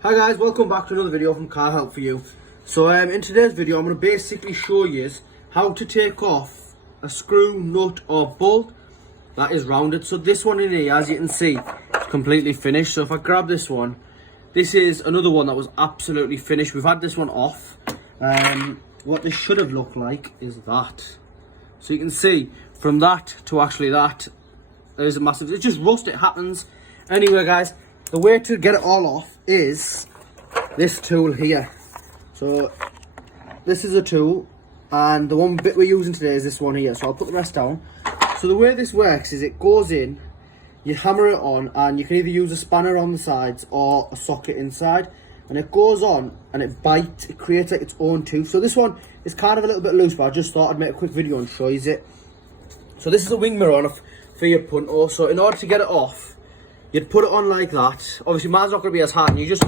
Hi guys, welcome back to another video from Car Help for You. So in today's video I'm going to basically show you how to take off a screw, nut or bolt that is rounded. So this one in here, as you can see, is completely finished. So if I grab this one, this is another one that was absolutely finished. We've had this one off. What this should have looked like is that. So you can see from that to actually that, there's a massive, it's just rust, it happens. Anyway guys, the way to get it all off is this tool here. So this is a tool, and the one bit we're using today is this one here. So I'll put the rest down. So the way this works is it goes in, you hammer it on, and you can either use a spanner on the sides or a socket inside, and it goes on and it bites, it creates like its own tooth. So this one is kind of a little bit loose, but I just thought I'd make a quick video and show you it. So this is a wing mirror on for your punto. So in order to get it off, you'd put it on like that. Obviously mine's not going to be as hard, and you just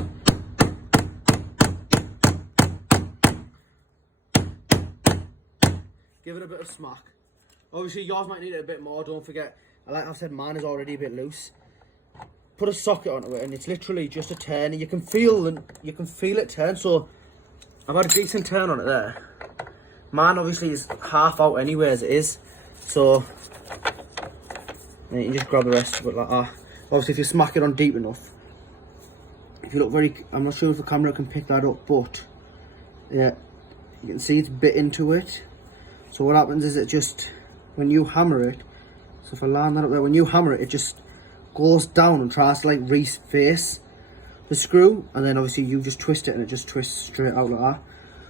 give it a bit of smack. Obviously yours might need it a bit more, don't forget, like I said, mine is already a bit loose. Put a socket onto it and it's literally just a turn, and you can feel it turn. So I've had a decent turn on it there. Mine obviously is half out anyway as it is. So you can just grab the rest of it like that. Obviously if you smack it on deep enough, if you look very, I'm not sure if the camera can pick that up, but yeah, you can see it's bit into it. So what happens is it just, when you hammer it, so if I line that up there, when you hammer it, it just goes down and tries to like reface the screw, and then obviously you just twist it and it just twists straight out like that.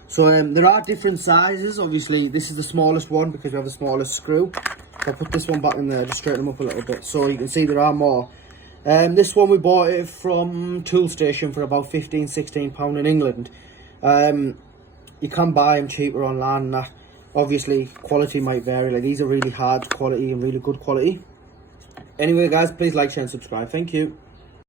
So there are different sizes. Obviously this is the smallest one because we have the smallest screw. So I'll put this one back in there, just straighten them up a little bit, so you can see there are more. This one we bought it from Toolstation for about £15–16 in England. You can buy them cheaper online and that. Obviously quality might vary, like these are really hard quality and really good quality. Anyway guys, please like, share and subscribe. Thank you.